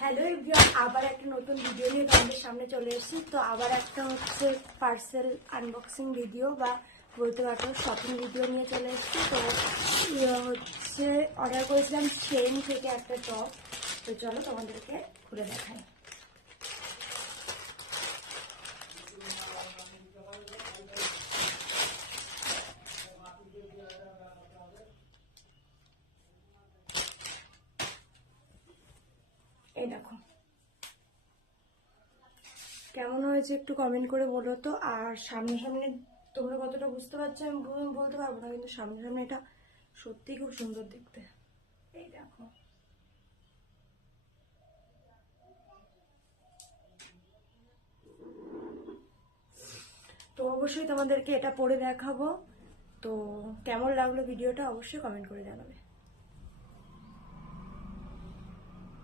Hello everyone, আবার একটা নতুন ভিডিও নিয়ে তোমাদের সামনে চলে এসেছি। তো আবার একটা হচ্ছে পার্সেল আনবক্সিং ভিডিও বা বলতে পারো শপিং ভিডিও নিয়ে চলে এসেছি। তো হচ্ছে অর্ডার করেছিলাম চেন থেকে একটা টপ। তো চলো তোমাদেরকে খুলে দেখাই। এই দেখো কেমন হয়েছে একটু কমেন্ট করে বলো তো। আর সামনে সামনে তোমরা কতটা বুঝতে পারছো আমি বলতে পারবো না, কিন্তু সামনে সামনে এটা সত্যিই খুব সুন্দর দেখতে। এই দেখো, তো অবশ্যই তোমাদেরকে এটা পরে দেখাবো। তো কেমন লাগলো ভিডিওটা অবশ্যই কমেন্ট করে জানাবে।